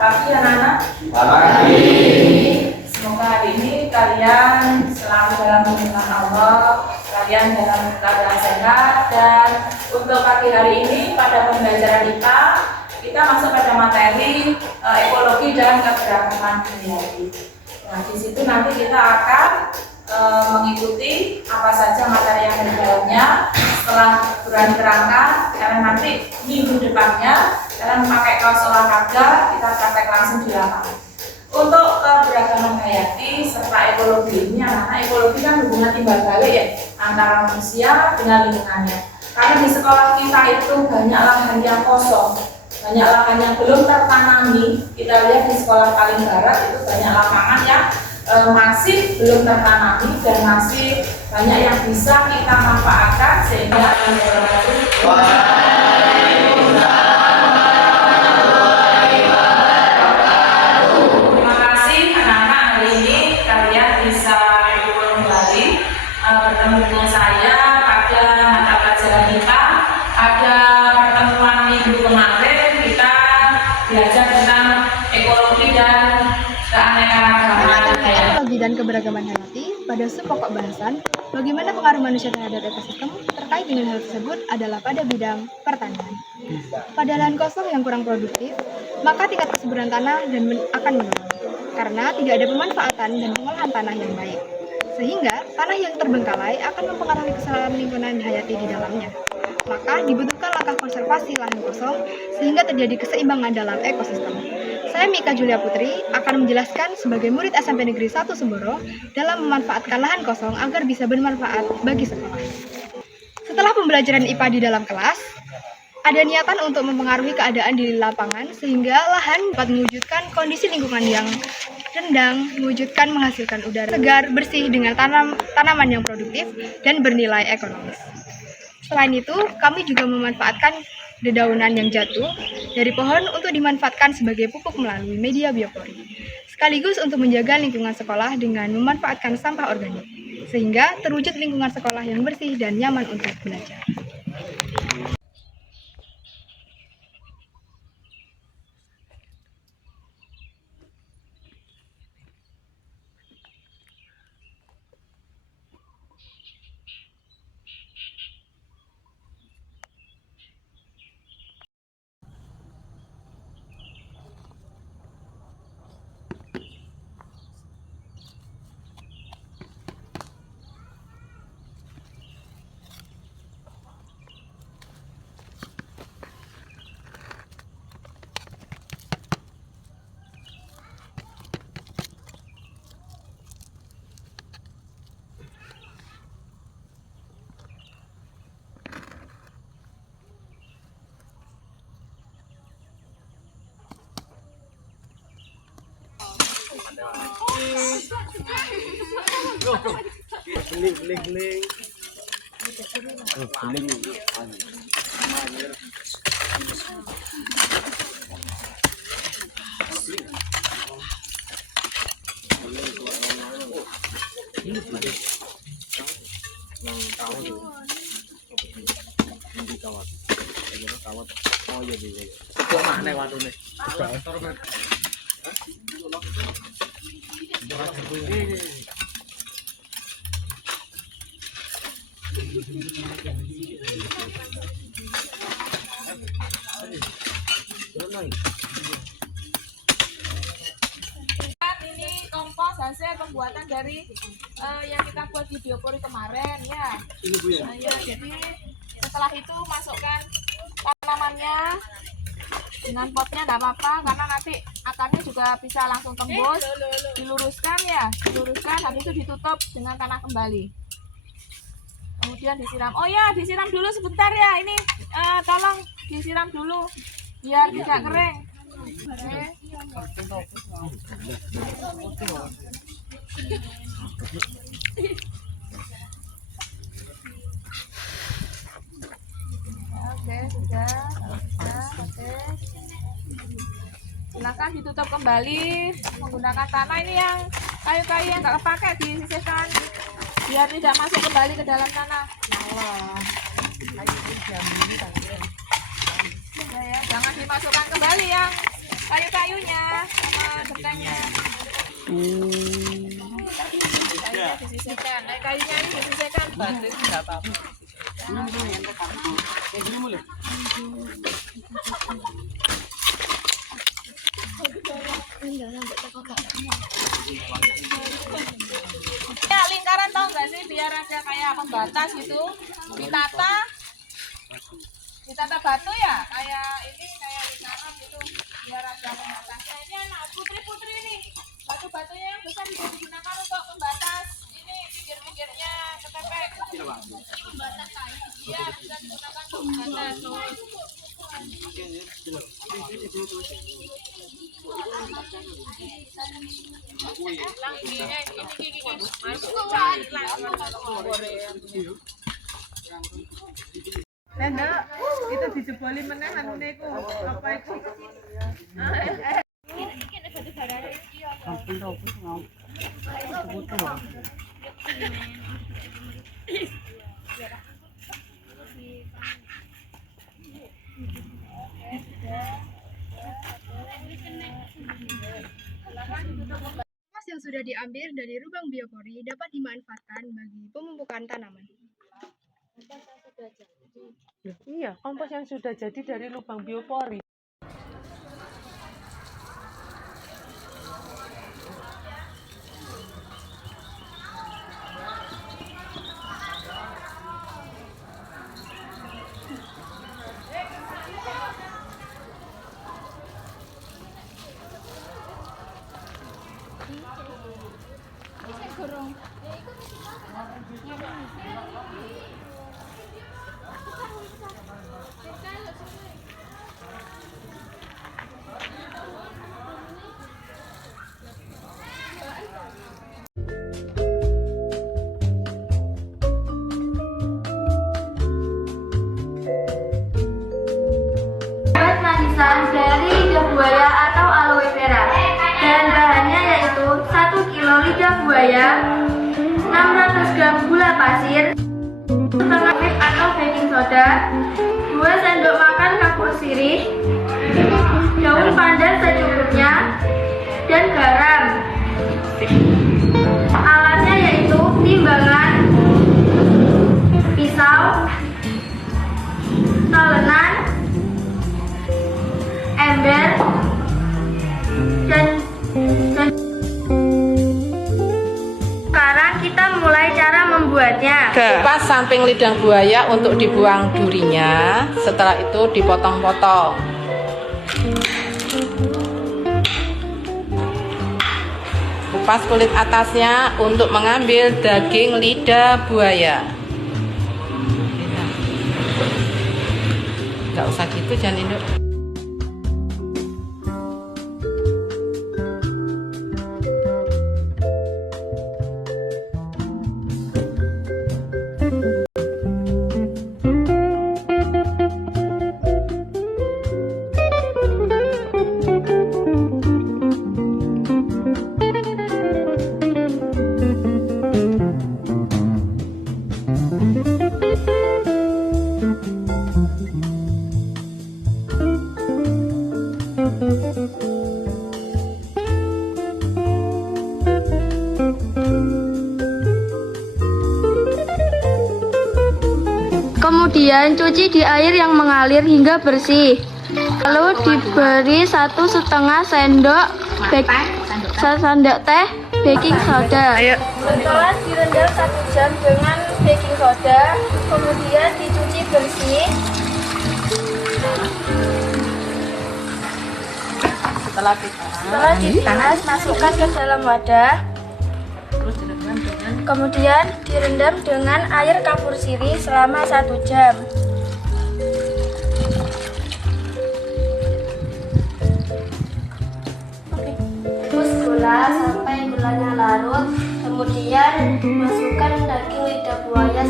Pagi anak-anak. Pagi. Semoga hari ini kalian selalu dalam lindungan Allah, kalian dalam keadaan sehat. Dan untuk pagi hari ini pada pembelajaran kita masuk pada materi ekologi dan keberagaman hayati. Nah, di situ nanti kita akan mengikuti apa saja materi yang ada di dalamnya. Setelah berani berangkat, kalian nanti minggu depannya kalian pakai kaos olahraga, kita praktek langsung di lapangan. Untuk keberagaman hayati serta ekologi ini, anak-anak, ekologi kan hubungan timbal balik ya antara manusia dengan lingkungannya. Karena di sekolah kita itu banyak lahan yang kosong, banyak lahan yang belum tertanami. Kita lihat di sekolah paling barat itu banyak lapangan yang masih belum tertanami dan masih banyak yang bisa kita manfaatkan sehingga terima kasih anak-anak, hari ini kalian bisa kembali bertemu dengan saya pada mata pelajaran IPA. Pada pertemuan minggu kemarin kita belajar tentang ekologi dan keanekaragaman hayati. Ekologi dan keberagaman hayati pada pokok bahasan bagaimana pengaruh manusia terhadap ekosistem terkait dengan hal tersebut adalah pada bidang pertanian. Pada lahan kosong yang kurang produktif, maka tingkat kesuburan tanah akan menurun karena tidak ada pemanfaatan dan pengolahan tanah yang baik. Sehingga tanah yang terbengkalai akan mempengaruhi kesalahan lingkungan hayati di dalamnya. Maka dibutuhkan langkah konservasi lahan kosong sehingga terjadi keseimbangan dalam ekosistem. Saya Mika Julia Putri akan menjelaskan sebagai murid SMP Negeri 1 Semboro dalam memanfaatkan lahan kosong agar bisa bermanfaat bagi sekolah. Setelah pembelajaran IPA di dalam kelas, ada niatan untuk mempengaruhi keadaan di lapangan sehingga lahan dapat mewujudkan kondisi lingkungan yang rendang, menghasilkan udara segar, bersih dengan tanaman yang produktif dan bernilai ekonomis. Selain itu, kami juga memanfaatkan dedaunan yang jatuh dari pohon untuk dimanfaatkan sebagai pupuk melalui media biopori, sekaligus untuk menjaga lingkungan sekolah dengan memanfaatkan sampah organik, sehingga terwujud lingkungan sekolah yang bersih dan nyaman untuk belajar. Beling. Oh iya. Kok mana watune? Ini kompos hasil pembuatan dari yang kita buat di biopori kemarin ya. Ini Bu ya. Nah, ya, jadi setelah itu masukkan tanamannya dengan potnya, tidak apa-apa karena nanti akarnya juga bisa langsung tembus. Diluruskan, habis itu ditutup dengan tanah kembali. Kemudian disiram. Oh ya, disiram dulu sebentar ya. Ini tolong disiram dulu biar tidak kering. Oke. Oke, sudah. Oke. Silakan ditutup kembali menggunakan tanah. Ini yang kayu-kayu yang nggak kepakai disisihkan biar tidak masuk kembali ke dalam tanah. Ya, jangan dimasukkan kembali yang kayu-kayunya sama getahnya. Kayunya disisihkan, kayunya ini disisihkan, batu itu nggak apa-apa. Ya lingkaran tahu nggak sih, biar ada kayak pembatas gitu, ditata batu ya, kayak ini kayak lingkaran gitu, biar ada pembatasnya. Ini anak putri-putri ini, batu-batunya yang besar bisa digunakan untuk pembatas. Ini pinggir-pinggirnya ketepek. Pembatas kayu, iya bisa digunakan untuk pembatas. Tenda itu dijeboli meneh anune iku apa iku? Kompos yang sudah diambil dari lubang biopori dapat dimanfaatkan bagi pemupukan tanaman. Iya, kompos yang sudah jadi dari lubang biopori. Manisan dari lidah buaya atau aloe vera. Dan bahannya yaitu 1 kilo lidah buaya, 600 gram gula pasir, setengah whip atau baking soda, 2 sendok makan kapur sirih, daun pandan secukupnya, dan garam. Alatnya yaitu timbangan, pisau, talenan, ember, dan sekarang kita mulai cara membuatnya. Kupas samping lidah buaya untuk dibuang durinya, setelah itu dipotong-potong. Kupas kulit atasnya untuk mengambil daging lidah buaya. Nggak usah gitu, jangan induk. Kemudian cuci di air yang mengalir hingga bersih. Lalu diberi 1,5 sendok teh baking soda. Setelah direndam 1 jam dengan baking soda, kemudian dicuci bersih. Setelah dibilas, masukkan ke dalam wadah. Kemudian direndam dengan air kapur sirih selama 1 jam. Rebus gula sampai gulanya larut. Kemudian masukkan daging lidah buaya